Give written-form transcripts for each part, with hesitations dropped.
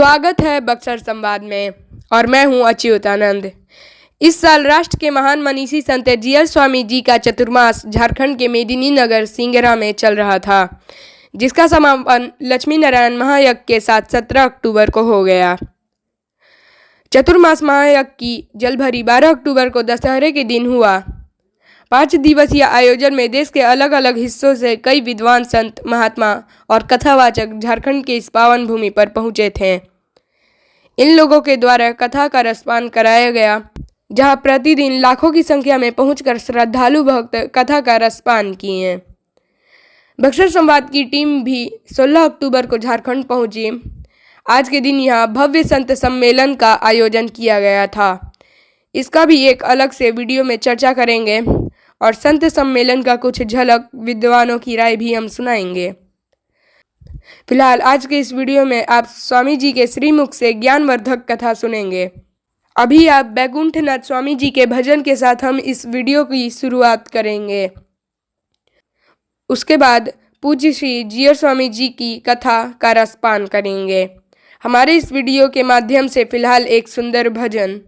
स्वागत है बक्सर संवाद में और मैं हूं अच्युतानंद। इस साल राष्ट्र के महान मनीषी संत जीएल स्वामी जी का चतुर्मास झारखंड के मेदिनीनगर सिंगरा में चल रहा था, जिसका समापन लक्ष्मी नारायण महायज्ञ के साथ 17 अक्टूबर को हो गया। चतुर्मास महायज्ञ की जलभरी 12 अक्टूबर को दशहरे के दिन हुआ। 5 दिवसीय आयोजन में देश के अलग अलग हिस्सों से कई विद्वान संत, महात्मा और कथावाचक झारखंड के इस पावन भूमि पर पहुंचे थे। इन लोगों के द्वारा कथा का रसपान कराया गया, जहां प्रतिदिन लाखों की संख्या में पहुंचकर श्रद्धालु भक्त कथा का रसपान किए। बक्सर संवाद की टीम भी 16 अक्टूबर को झारखंड पहुंची। आज के दिन यहां भव्य संत सम्मेलन का आयोजन किया गया था। इसका भी एक अलग से वीडियो में चर्चा करेंगे और संत सम्मेलन का कुछ झलक, विद्वानों की राय भी हम सुनाएंगे। फिलहाल आज के इस वीडियो में आप स्वामी जी के श्रीमुख से ज्ञानवर्धक कथा सुनेंगे। अभी आप बैकुंठनाथ स्वामी जी के भजन के साथ हम इस वीडियो की शुरुआत करेंगे। उसके बाद पूज्य श्री जीएल स्वामी जी की कथा का रसपान करेंगे। हमारे इस वीडियो के माध्यम से फिलहाल एक सुंदर भजन।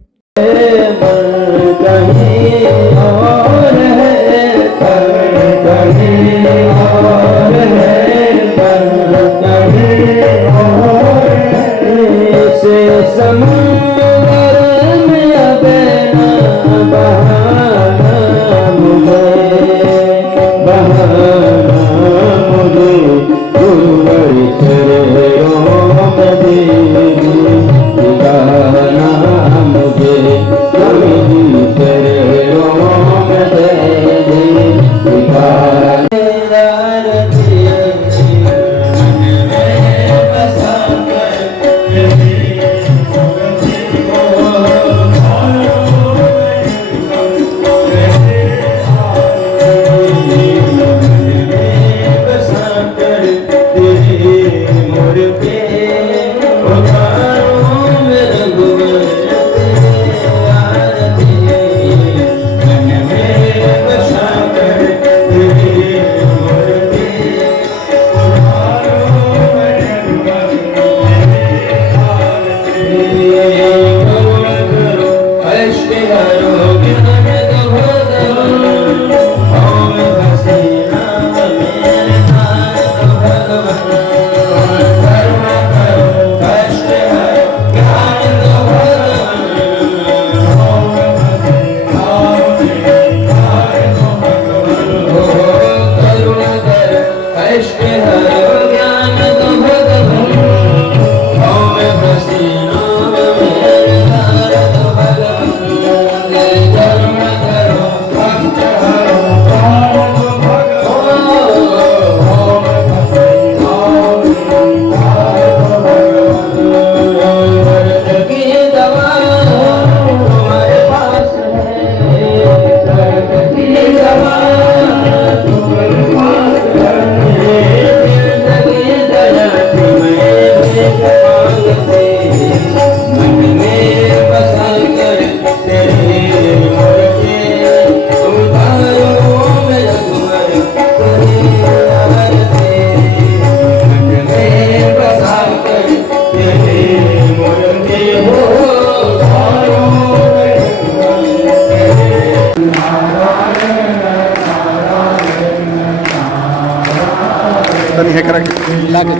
है करेक्ट लाके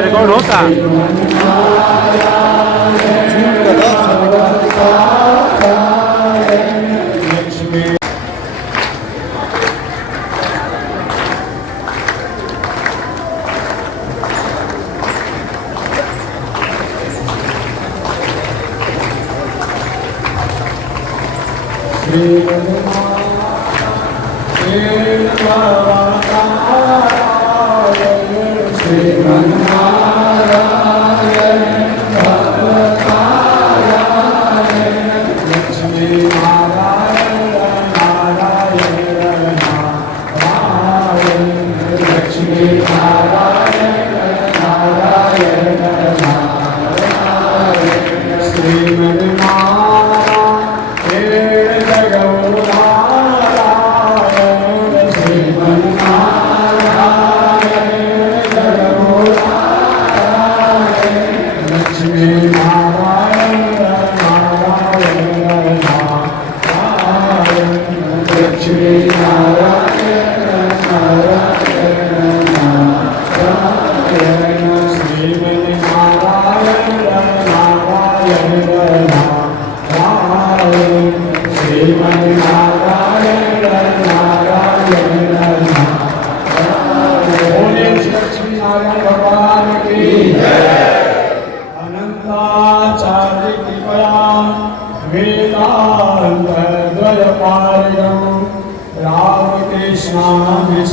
रिकॉर्ड होता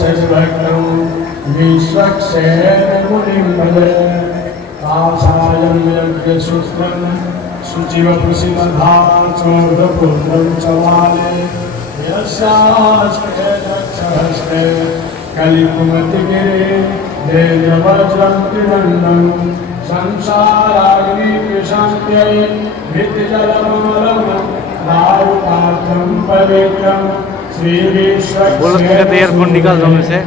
सद्भक्तं विश्वक्सेनमुनिं भजे काषायं यज्ञसूत्रं शुचिवपुषिमधाचोर्धपुत्रं च वाले यस्यास्ते दक्षहस्ते कलिकुमतिगिरे देववज्रं त्रिदण्डं संसाराग्निशान्त्यै विद्यजलमलं दारुपात्रं पवित्रं श्री बोलो तो कहते ईयरफोन निकाल दो में से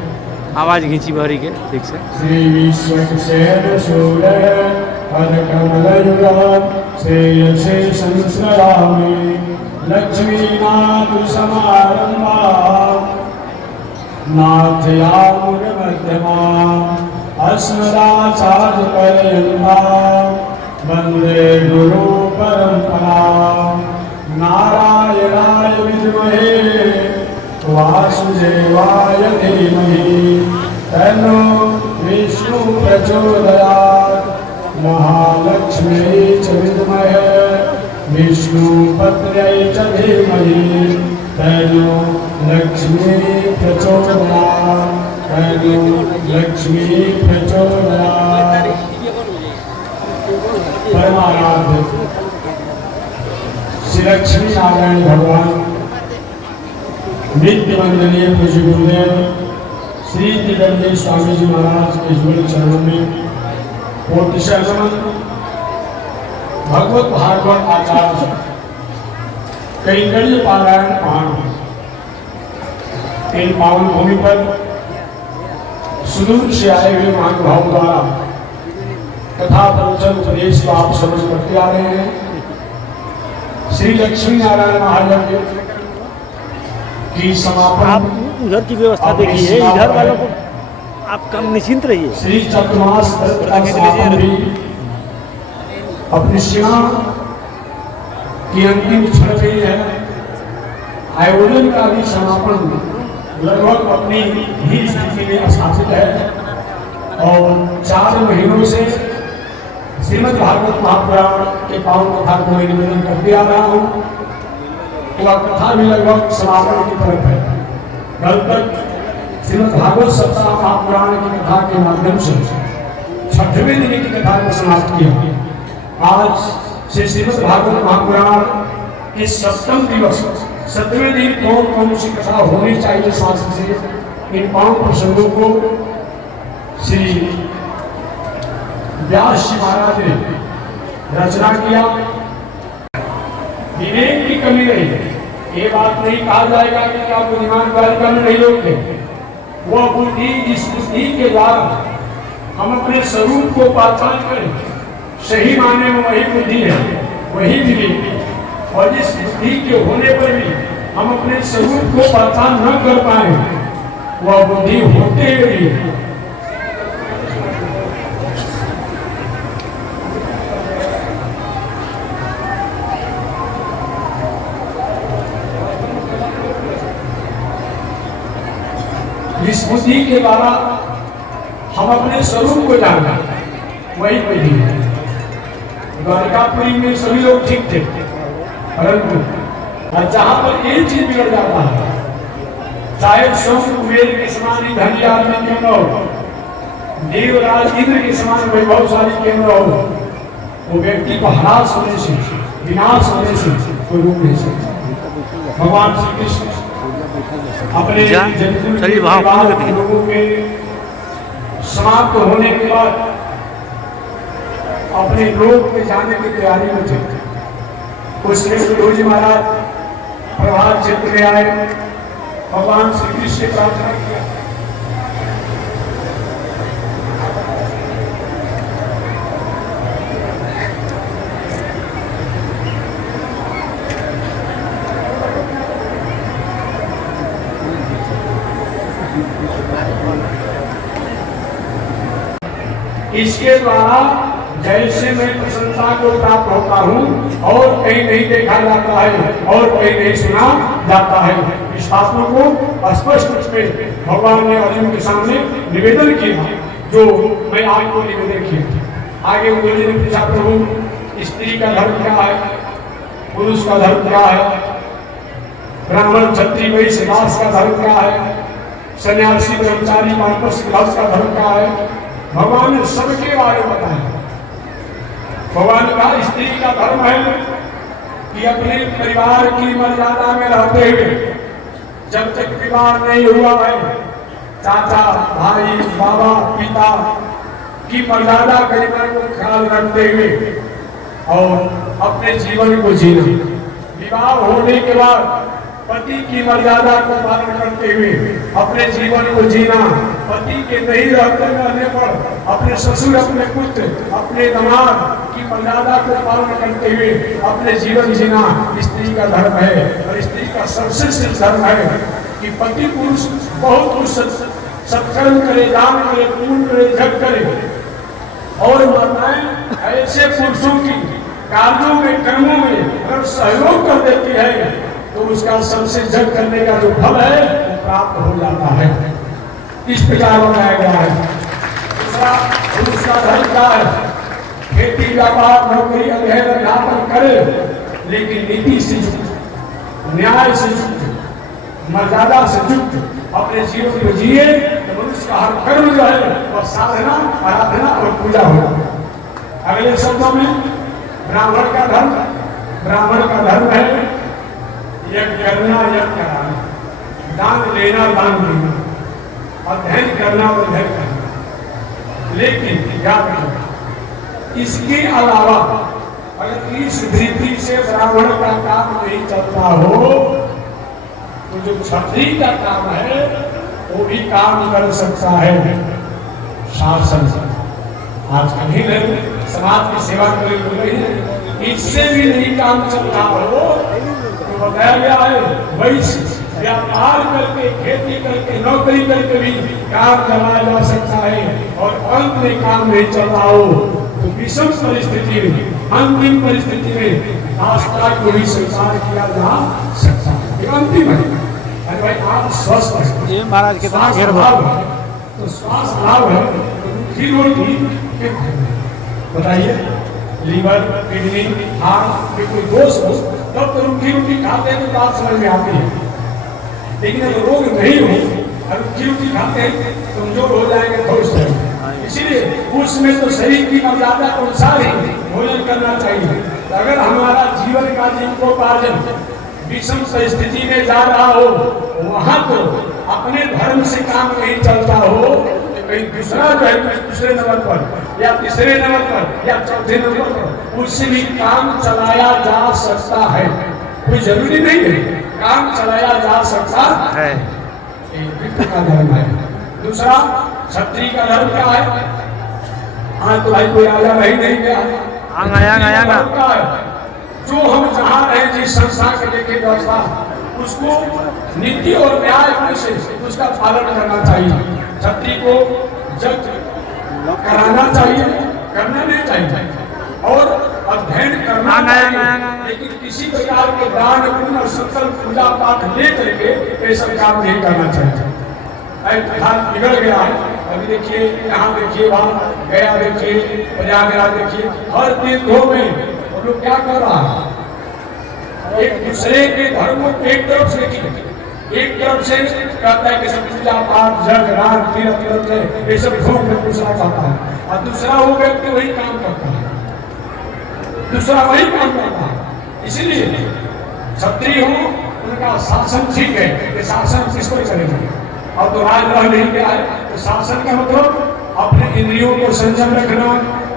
आवाज़ घींची भरी के ठीक से। श्री विश्वक्सेन शूलः पदकमलयुगः श्रेयसे संश्रयामि लक्ष्मीनाथसमारम्भाम् नाथयामुनमध्यमाम् अस्मदाचार्यपर्यन्ताम् वन्दे गुरुपरम्पराम् नारायणाय विद्महे वासुदेवाय धीमहि तन्नो विष्णु प्रचोदयात् महालक्ष्म्यै च विद्महे विष्णुपत्न्यै च धीमहि तन्नो लक्ष्मी प्रचोदयात् तन्नो लक्ष्मी प्रचोदयात्। परमाराध्य श्री लक्ष्मी नारायण भगवान नित्य वंदनीय पूज्य गुरुदेव श्री दिव्य स्वामी जी महाराज के जुगल चरणों में कोटिशः नमन। भगवत भागवत आचार्य कैंकर्य पारायण पान इन पावन भूमि पर सुदूर से आए हुए महानुभाव द्वारा कथा प्रवचन उपदेश को आप समझ करते आ रहे हैं। श्री लक्ष्मी नारायण महायज्ञ की समापन आप उधर की व्यवस्था देखिए, इधर वालों को आप कम निश्चिंत रहिए। श्री चतुर्मास अपनी सीमा की अंतिम क्षण गई है। आयोजन का भी समापन लगभग अपनी ही स्थिति में स्थापित है और 4 महीनों से श्रीमद् भागवत महापुराण के पावन कथा को मैं निवेदन करते आ रहा हूँ। वह कथा भी लगभग समापन की तरफ है। कल तक श्रीमद् भागवत सप्ताह महापुराण की कथा के माध्यम से 6वें दिन की कथा को समाप्त किया। आज से श्रीमद् भागवत महापुराण के 7वें दिवस 7वें दिन कौन कौन सी कथा होनी चाहिए शास्त्र से, इन 5 प्रसंगों को श्री व्यास जी महाराज ने रचना किया। विवेक की कमी रही, ये बात नहीं कहा जाएगा कि क्या बुद्धिमान बालिका में नहीं लोग थे। वह बुद्धि जिस बुद्धि के द्वारा हम अपने स्वरूप को पहचान करें, सही माने में वही बुद्धि है, वही विवेक है। और जिस बुद्धि के होने पर भी हम अपने स्वरूप को पहचान न कर पाए, वह बुद्धि होते हुए जिस बुद्धि के द्वारा हम अपने स्वरूप को जानना, वही बुद्धि है। द्वारकापुरी में सभी लोग ठीक थे, परंतु जहां पर एक चीज बिगड़ जाता है, चाहे स्वयं कुबेर के समान ही धनी आदमी क्यों न हो, देवराज इंद्र के समान वैभवशाली क्यों न हो, वो व्यक्ति को ह्रास होने से, विनाश होने से कोई रोक नहीं सकता। भगवान श्री कृष्ण अपने लोगों के समाप्त होने के बाद अपने लोक में जाने की तैयारी में थे। उसमें गुरु जी महाराज प्रभात क्षेत्र में आए, भगवान श्री कृष्ण से प्रार्थना किया। इसके द्वारा जैसे मैं प्रसन्नता को प्राप्त होता हूँ और कहीं नहीं देखा जाता है और कहीं नहीं सुना जाता है। इस बातों को स्पष्ट रूप में भगवान ने अर्जुन के सामने निवेदन किया, जो मैं आपको निवेदन किया। आगे उन्होंने ने पूछा, प्रभु स्त्री का धर्म क्या है, पुरुष का धर्म क्या है, ब्राह्मण क्षत्रिय वैश्य दास का धर्म क्या है, सन्यासी ब्रह्मचारी वापस गृहस्थ का धर्म क्या है, भगवान ने सबके बारे में बताया। भगवान का स्त्री का धर्म है कि अपने परिवार की मर्यादा में रहते हुए, जब तक विवाह नहीं हुआ है, चाचा भाई बाबा पिता की मर्यादा गरिमा को ख्याल रखते हुए और अपने जीवन को जीना। विवाह होने के बाद पति की मर्यादा को पालन करते हुए अपने जीवन को जीना। पति के नहीं रहने पर अपने ससुर, अपने पुत्र, अपने दामाद की मर्यादा को पालन करते हुए अपने जीवन जीना स्त्री का धर्म है। और स्त्री का सबसे श्रेष्ठ धर्म है कि पति पुरुष बहुत कुछ सत्कर्म करे, दान करे, पूर्ण करे, जग करे। और माताएं ऐसे पुरुषों की कार्यों में, कर्मों में अगर सहयोग कर देती है तो उसका सबसे जग करने का जो फल है वो प्राप्त हो जाता है। इस प्रकार बताया गया है। दूसरा पुरुष का धर्म क्या है, खेती व्यापार नौकरी अध्ययन अध्यापन करे, लेकिन नीति से युक्त, न्याय से युक्त, मर्यादा से युक्त अपने जीवन को जिए तो मनुष्य का हर कर्म जो है वह साधना, आराधना और पूजा हो। अगले शब्दों में ब्राह्मण का धर्म है यज्ञ करना, यज्ञ कराना, दान लेना, दान देना, अध्ययन करना और अध्ययन करना। लेकिन याद रखना, इसके अलावा अगर इस दृष्टि से ब्राह्मण का काम नहीं चलता हो तो जो क्षत्रिय का काम है वो भी काम कर सकता है। शासन आज कहीं समाज की सेवा करे, इससे भी नहीं काम चलता हो तो बताया गया है वैश्य व्यापार करके, खेती करके, नौकरी करके भी काम चलाया जा सकता है। और अंत में काम नहीं चल रहा हो तो विषम परिस्थिति में, अंतिम परिस्थिति में आस्था को भी स्वीकार किया जा सकता है। ये अंतिम है। अरे भाई आप स्वस्थ है, ये महाराज कितना घेर तो स्वास्थ्य लाभ है तो बताइए, लीवर, किडनी, हार्ट में कोई दोष हो तब तो रूखी रोटी खाते हैं तो बात समझ में आती है। लेकिन अगर रोग नहीं हो और रूखी रोटी खाते हैं कमजोर हो जाएंगे थोड़ी। इसीलिए उसमें तो शरीर की मर्यादा के अनुसार ही भोजन करना चाहिए। अगर हमारा जीवन का जीविकोपार्जन विषम परिस्थिति में जा रहा हो, वहां तो अपने धर्म से काम नहीं चलता हो, कहीं दूसरा जो है दूसरे नंबर पर या तीसरे नंबर पर या चौथे नंबर पर उससे भी काम चलाया जा सकता है। कोई जरूरी नहीं है, काम चलाया जा सकता है। का धर्म है। दूसरा क्षत्रिय का धर्म क्या है? आज तो भाई कोई आया नहीं गया, जो हम जहाँ रहे जिस संस्था के लेके व्यवस्था उसको नीति और न्याय से उसका पालन करना चाहिए। क्षत्रिय को जग कराना चाहिए, करना नहीं चाहिए और अध्ययन करना चाहिए, लेकिन किसी प्रकार के दान पुण्य संकल्प पूजा पाठ ले करके ऐसा काम नहीं करना चाहिए। बिगड़ गया है। अभी देखिए, यहाँ देखिए, वहाँ गया देखिए, प्रयागराज देखिए, हर तीर्थों में लोग क्या कर रहा है, एक दूसरे के धर्म को एक तरफ से कहता है कि सब पूजा पाठ जग रात तीर्थ करते हैं, ये सब घूम में दूसरा कहता है और दूसरा वो व्यक्ति वही काम करता है, दूसरा वही काम करता है। इसीलिए क्षत्रिय हो उनका शासन ठीक है कि शासन किसको करेगा। और तो राज रह नहीं गया है तो शासन का मतलब अपने इंद्रियों को संयम रखना,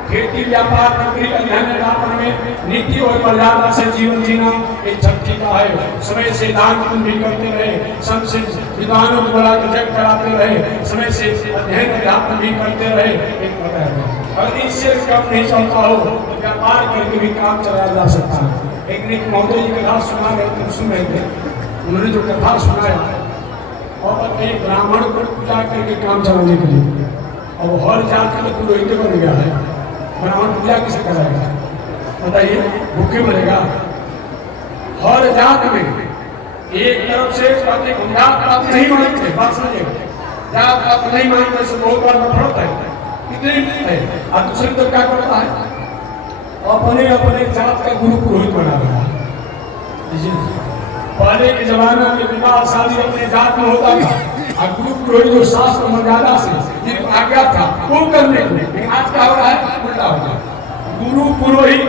खेती व्यापार नौकरी अध्ययन अध्यापन में नीति और मर्यादा से जीवन जीना एक क्षत्रिय का है। समय से दान पुण्य भी करते रहे, समय से विद्वानों को बुला कर जग कराते रहे, समय से अध्ययन अध्यापन भी करते रहे, एक पता है। अगर इससे कम नहीं चलता हो तो व्यापार करके भी काम चलाया जा सकता है। एक निक महोदय जी कथा सुना रहे थे, सुन रहे थे, उन्होंने जो कथा सुनाया और एक ब्राह्मण को पूजा करके काम चलाने के लिए, और हर जात का पुरोहित बन गया है, ब्राह्मण पूजा किसे कराएगा बताइए, भूखे मरेगा। हर जात में एक तरफ से जात पात नहीं मानते, बात समझिएगा, जात पात नहीं मानते से बहुत बार नफरत है, कितने है। और दूसरी तो क्या करता है, अपने अपने जात का गुरु पुरोहित बना रहा है। पहले के जमाना में विवाह शादी अपने जात में होता था, और गुरु पुरोहित जो शास्त्र मर्यादा से जिनको आज्ञा था वो करने को, लेकिन आज क्या हो रहा है, उल्टा हो रहा है। गुरु पुरोहित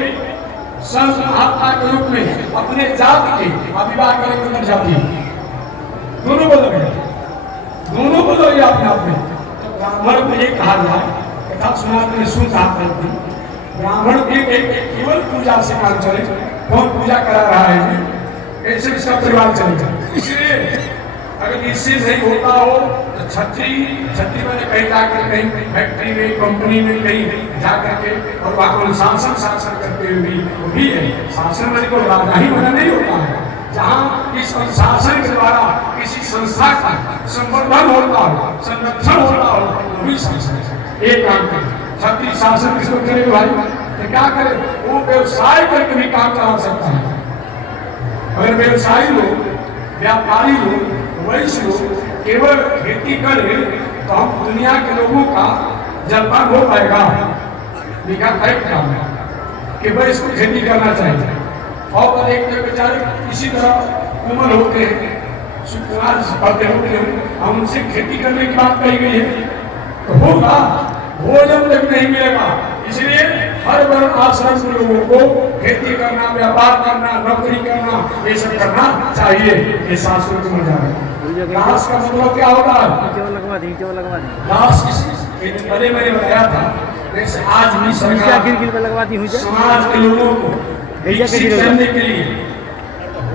संत महात्मा के रूप में अपने जाति के अभिवाह करेंगे अंदर जाति दोनों बदल गए, दोनों बदल गए अपने आप में। तो ब्राह्मण को ये कहा जाए, कथा सुना मैंने सुन कहा करती, ब्राह्मण के केवल पूजा से काम चले, कौन पूजा करा रहा है, कैसे इसका परिवार चलेगा। इसलिए अगर इससे नहीं होता हो तो छत्री मैंने कहीं जाकर कहीं फैक्ट्री में, कंपनी में कहीं जाकर के और वहाँ को शासन करते हुए भी है। शासन मैंने को राजा ही बना नहीं होता है, जहाँ इस अनुशासन के द्वारा किसी संस्था का संवर्धन होता हो, संरक्षण होता हो, वही शासन है। एक काम करें, छत्री शासन किसको करे भाई, तो क्या करे, वो व्यवसाय करके भी काम चला सकता है। अगर व्यवसायी लोग, व्यापारी लोग, वैश्य लोग केवल खेती करें तो हम दुनिया के लोगों का जलपान हो पाएगा। लिखा तय काम है कि भाई इसको खेती करना चाहिए, और एक बेचारे इसी तरह कोमल होते हैं, सुकुमार पढ़ते होते हैं, हम उनसे खेती करने की बात कही गई है तो होगा, भोजन तक नहीं मिलेगा। इसलिए हर वर्ण आश्रम के लोगों को खेती करना, व्यापार करना, नौकरी करना, ये सब करना चाहिए। ये शास्त्रों को मजा है। दास का मतलब क्या होता है, दास पहले मैंने बताया था, जैसे आज भी सरकार समाज के लोगों को विकसित करने के लिए,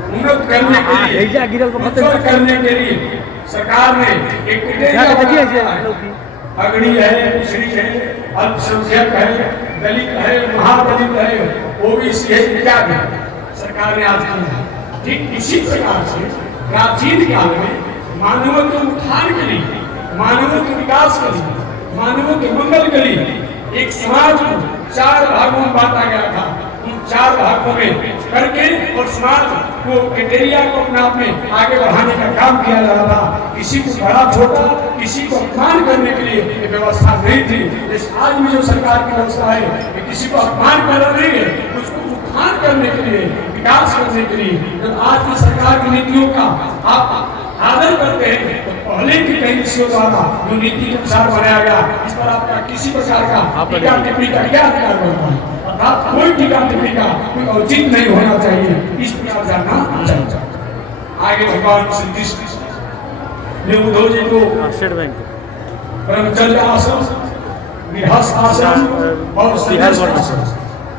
उन्नत करने के लिए, उज्ज्वल करने के लिए सरकार ने एक अगड़ी है, पिछड़ी है, अल्पसंख्यक है, दलित है, महादलित है, ओबीसी है, इत्यादि सरकार ने आज किया। ठीक इसी प्रकार से प्राचीन काल में मानवों के उत्थान के लिए, मानवों के विकास के लिए, मानवों के मंगल के लिए एक समाज को 4 भागों में बांटा गया था। उन 4 भागों में करके और समाज को क्राइटेरिया को अपने आप में आगे बढ़ाने का काम किया जा रहा था। किसी को बड़ा छोटा, किसी को अपमान करने के लिए व्यवस्था नहीं थी। इस आज भी जो सरकार की व्यवस्था है कि किसी को अपमान करना नहीं है, उसको उत्थान करने के लिए, विकास करने के लिए। जब आज की सरकार की नीतियों का आप आदर करते हैं तो पहले की कई नीतियों द्वारा जो नीति के अनुसार बनाया गया, इस पर आपका किसी प्रकार का टीका टिप्पणी का क्या अधिकार बनता है, अर्थात कोई टीका टिप्पणी का कोई औचित्य नहीं होना चाहिए। इस प्रकार जानना चाहिए। आगे भगवान श्री कृष्ण ने उद्धव जी को ब्रह्मचर्य आश्रम, गृहस्थ आश्रम और सन्यासी आश्रम,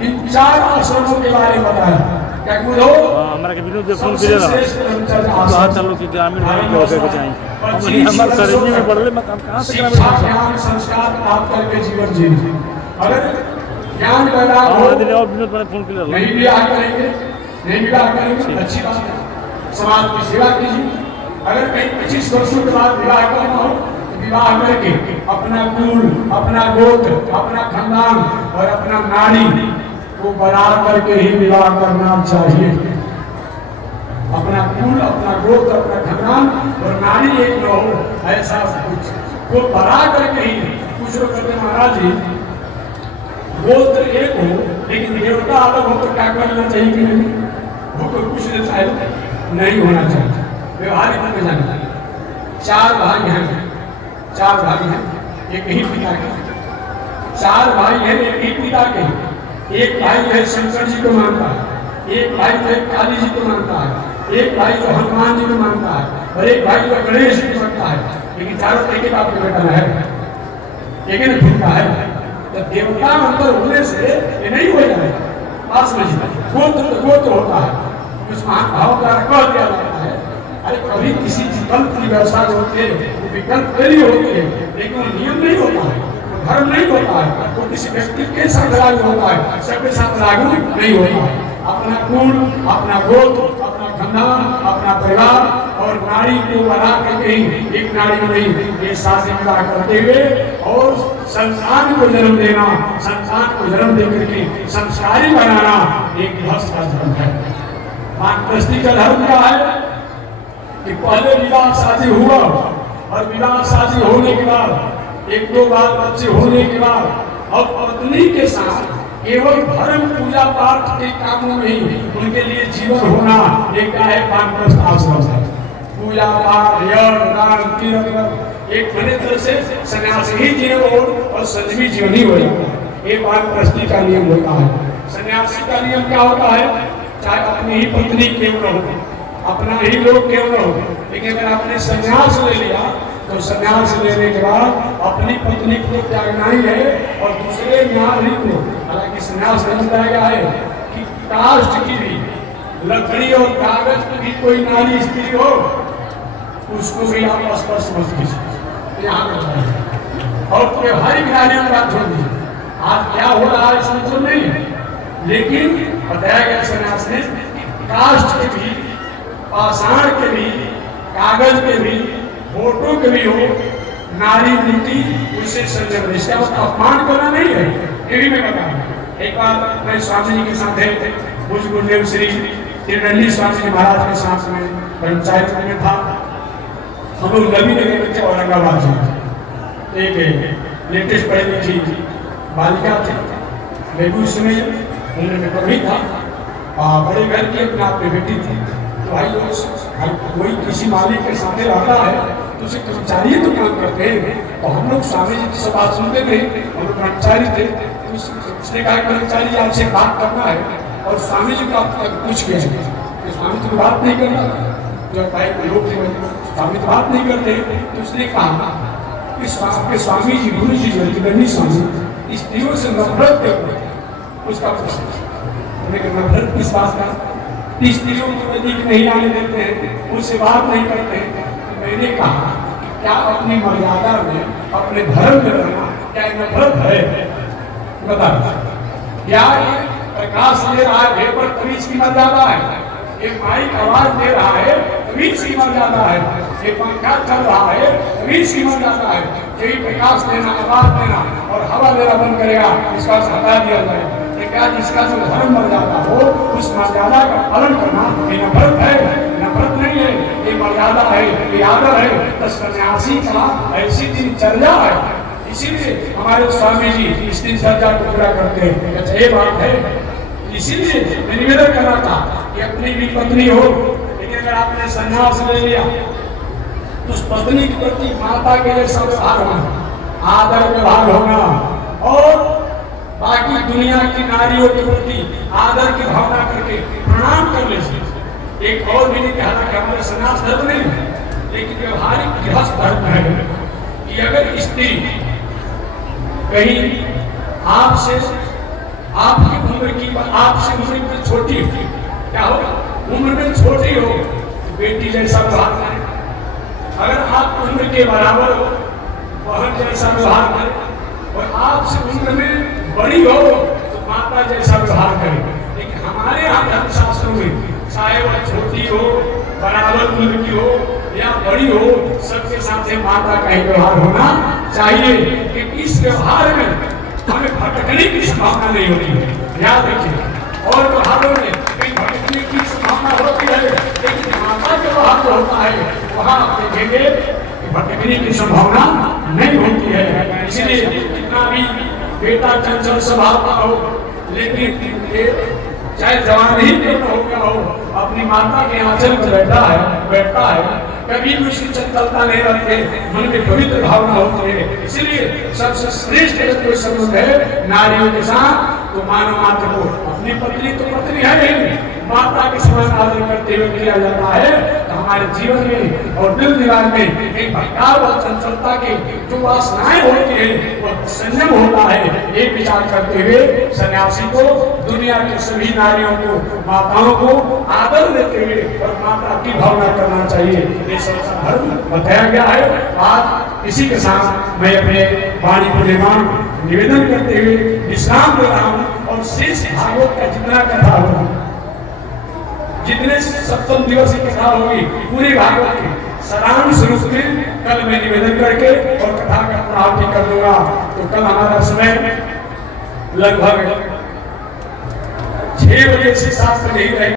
इन 4 आश्रमों के बारे में बताया। हमारा के विनोद फोन करे रहा कहा चलो कि ग्रामीण बैंक के होके के चाहिए, हम हमारे शरीर में पढ़ले मैं कहां से ज्ञान संस्कार प्राप्त करके जीवन जीए। अगर ज्ञान पैदा हो दिन और विनोद मैंने फोन किया नहीं भी आ करेंगे, नहीं भी आ करेंगे, अच्छी बात है, समाज की सेवा कीजिए। अगर कहीं 25 वर्षों के बाद विवाह करना हो तो विवाह करके अपना कुल, अपना गोत्र, अपना खानदान और अपना नारी को बना करके ही विवाह करना चाहिए। अपना कुल, अपना गोत्र, अपना खानदान और नारी एक न हो, ऐसा कुछ को बना करके ही। कुछ लोग कहते हैं महाराज जी गोत्र एक हो लेकिन देवता अलग हो तो क्या करना चाहिए कि नहीं, वो कोई कुछ देता है नहीं होना चाहिए। व्यवहारिक में जाना 4 भाई हैं, 4 भाई हैं एक ही पिता के, 4 भाई हैं एक ही पिता के। एक भाई है शंकर जी को मानता है, एक भाई जो काली जी को मानता है, एक भाई जो हनुमान जी को मानता है, और एक भाई जो गणेश जी को मानता है। लेकिन चारों तरीके का आपको बेटा है, एक ही भूमिका है। तो देवता अंतर होने से ये नहीं हो जाएगा। पास में गोत्र होता है, उस महाभाव का कह दिया जाता है। अरे कभी किसी विकल्प की व्यवस्था जो होती है वो विकल्प के लिए होती है, लेकिन नियम नहीं होता है, धर्म नहीं होता है, वो किसी व्यक्ति के साथ लागू होता है, सबके साथ लागू नहीं होता है। अपना कुल, अपना गोत्र, अपना खानदान, अपना परिवार और नारी को बना करके ही एक नारी में नहीं, ये शादी विवाह करते हुए और संतान को जन्म देना, संतान को जन्म देकर के संस्कारी बनाना एक गृहस्थ का धर्म है। वानप्रस्थी का धर्म क्या है कि पहले विवाह शादी हुआ और विवाह शादी होने के बाद 1-2 बार बच्चे होने के बाद अब पत्नी के साथ केवल धर्म पूजा पाठ के कामों में ही उनके लिए जीवन होना, एक है वानप्रस्थ आश्रम है। पूजा पाठ यज्ञ दान तीर्थ व्रत एक बड़े तरह से सन्यासी ही जीवन और संजीवी जीवन ही हो जाता है। एक बार प्रस्ती का नियम होता है। सन्यासी का नियम क्या होता है? चाहे अपनी ही पत्नी क्यों न हो, अपना ही लोग क्यों न हो, लेकिन अगर आपने सन्यास ले लिया तो सन्यास लेने के बाद अपनी पत्नी को त्यागना ही है और दूसरे नारी को, हालांकि सन्यास में बताया गया है कि काष्ठ की भी, लकड़ी और कागज की भी कोई नारी स्त्री हो उसको भी आप स्पर्श मत कीजिए, यहाँ और व्यवहारिक नारियों की बात छोड़ दीजिए। आज क्या हो रहा है इसमें तो नहीं है, लेकिन बताया गया सन्यास ने काष्ठ के भी, पाषाण के भी, कागज के भी, फोटो के भी हो, नारी नीति उसे संयम, इसका अपमान करना नहीं है। ये भी मैं बताऊं, एक बार मैं स्वामी जी के साथ थे, पूज गुरुदेव श्री त्रिदंडी स्वामी जी महाराज के साथ में पंचायत में था। हम लोग नवी नगर में थे औरंगाबाद से, एक लेटेस्ट पढ़ी लिखी बालिका थी, बेबी समय उम्र में कभी था, बड़े घर की अपने आप में बेटी थी। तो भाई कोई किसी मालिक के सामने रहता है तो उसे कर्मचारी तो काम करते हैं, तो हम लोग स्वामी जी की सब बात सुनते थे, हम लोग कर्मचारी थे। तो उसने कहा कर्मचारी आपसे बात करना है, और स्वामी जी को पूछ गया कि स्वामी जी को बात नहीं करना, जो भाई लोग स्वामी तो बात नहीं करते। तो उसने कहा कि आपके स्वामी जी गुरु जी जो स्वामी स्त्रियों से नफरत करते हैं, उसका प्रश्न नफरत किस बात का? स्त्रियों को नजदीक नहीं आने देते हैं, उनसे बात नहीं करते हैं। मैंने कहा क्या अपनी मर्यादा में, अपने धर्म में रहना क्या नफरत है? बता क्या ये प्रकाश दे रहा है भेपर तमीज की मर्यादा है? ये माइक आवाज दे रहा है तमीज की मर्यादा है? ये पंखा चल रहा है तमीज की मर्यादा है? यही प्रकाश देना, आवाज देना और हवा देना बंद करेगा, इसका हटा दिया जाए। क्या जिसका जो धर्म मर्यादा हो उस मर्यादा का पालन करना ये नफरत है? नफरत नहीं है, ये मर्यादा है, ये आदर है। तो सन्यासी का ऐसी दिनचर्या है, इसीलिए हमारे स्वामी जी इस दिनचर्या को पूरा करते हैं। अच्छा ये बात है, इसीलिए मैं निवेदन कर रहा था कि अपनी भी पत्नी हो, लेकिन अगर आपने संन्यास ले लिया तो उस पत्नी के प्रति माता के जैसा व्यवहार होना, आदर व्यवहार होना, और बाकी दुनिया की नारियों के प्रति आदर की भावना करके प्रणाम कर ले। एक और भी नहीं, हालांकि हमारे सन्यास धर्म नहीं है, लेकिन व्यवहारिक गृहस्थ धर्म है कि अगर स्त्री कहीं आपसे, आपकी उम्र की, आपसे उम्र में छोटी हो, क्या हो उम्र में छोटी हो, बेटी जैसा व्यवहार करें। अगर आप उम्र के बराबर हो, बहन जैसा व्यवहार करें, और आपसे उम्र में बड़ी हो तो माता जैसा व्यवहार करें। लेकिन हमारे यहाँ धर्मशास्त्रों में चाहे वह छोटी हो, बराबर उम्र की हो या बड़ी हो, सबके साथ माता का ही व्यवहार होना चाहिए। कि इस व्यवहार में हमें भटकने की संभावना नहीं होती है, याद रखिए। और व्यवहारों में कहीं भटकने की संभावना होती है, लेकिन माता का व्यवहार जो होता है वहाँ आप देखेंगे कि भटकने की संभावना नहीं होती है। इसलिए कितना भी बेटा चंचल स्वभाव का हो, लेकिन चाहे जवान ही क्यों हो गया हो, अपनी माता के आंचल में बैठता है, कभी भी उसकी चंचलता नहीं रहती, मन में पवित्र भावना होती है। इसलिए सबसे श्रेष्ठ कोई संबंध है नारियों के साथ तो मानव मात्र को, अपनी पत्नी तो पत्नी है नहीं, माता के समान आदर करते हुए किया जाता है। तो हमारे जीवन में और दिल दिमाग में एक भटकाव और चंचलता की जो वासनाएं होती है वह संयम होता है। ये विचार करते हुए सन्यासी को, दुनिया की सभी नारियों को, माताओं को आदर देते हुए और माता की भावना करना चाहिए। ये सबका धर्म बताया गया है। आज इसी के साथ मैं अपने वाणी को निवेदन करते हुए विश्राम दे रहा हूँ, और शेष भागवत का जितना कथा होगा, जितने सप्तम दिवस की कथा होगी पूरी भागवत की सारांश रूप में कल मैं निवेदन करके और कथा का प्राप्ति कर दूंगा। तो कल हमारा समय लगभग 6 बजे से 7 बजे ही रहेगा।